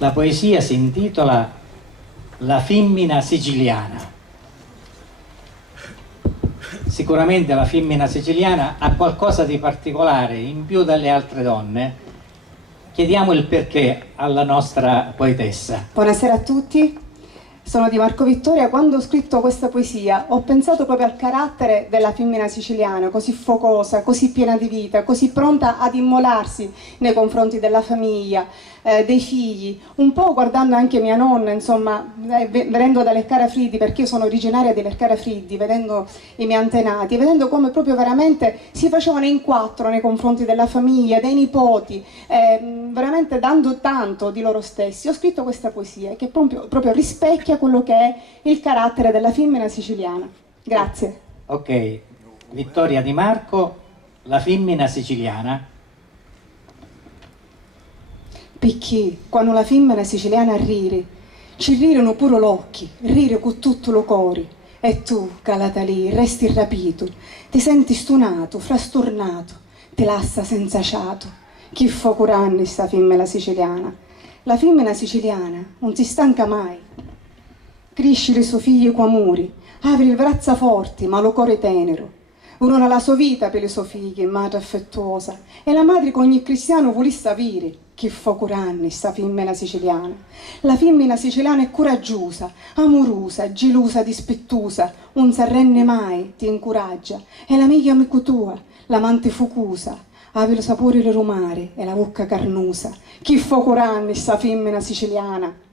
La poesia si intitola La femmina siciliana. Sicuramente la femmina siciliana ha qualcosa di particolare in più dalle altre donne. Chiediamo il perché alla nostra poetessa. Buonasera a tutti, sono di Marco Vittoria. Quando ho scritto questa poesia ho pensato proprio al carattere della femmina siciliana, così focosa, così piena di vita, così pronta ad immolarsi nei confronti della famiglia, dei figli, un po' guardando anche mia nonna, insomma, venendo da Leccara Friddi, perché io sono originaria di Leccara Friddi, vedendo i miei antenati, vedendo come proprio veramente si facevano in quattro nei confronti della famiglia, dei nipoti, veramente dando tanto di loro stessi. Ho scritto questa poesia che proprio rispecchia quello che è il carattere della femmina siciliana. Grazie. Ok, Vittoria Di Marco, La femmina siciliana. Perché quando la femmina siciliana ride, ci ridono pure l'occhi, ride con tutto lo cuore. E tu, calata lì, resti rapito, ti senti stunato, frastornato, ti lascia senza ciato. Chi fa curanni sta femmina siciliana? La femmina siciliana non si stanca mai. Cresce le sue figlie con amore, apre il braccia forti, ma lo cuore tenero. Uno ha la sua vita per le sue figlie, madre affettuosa, e la madre che ogni cristiano vuole sapere che fa curanni sta femmina siciliana. La femmina siciliana è coraggiosa, amorosa, gelosa, dispettosa, non si arrende mai, ti incoraggia. È l'amica amico tua, l'amante focosa, ha il sapore del mare e la bocca carnosa. Chi fa curanni sta femmina siciliana?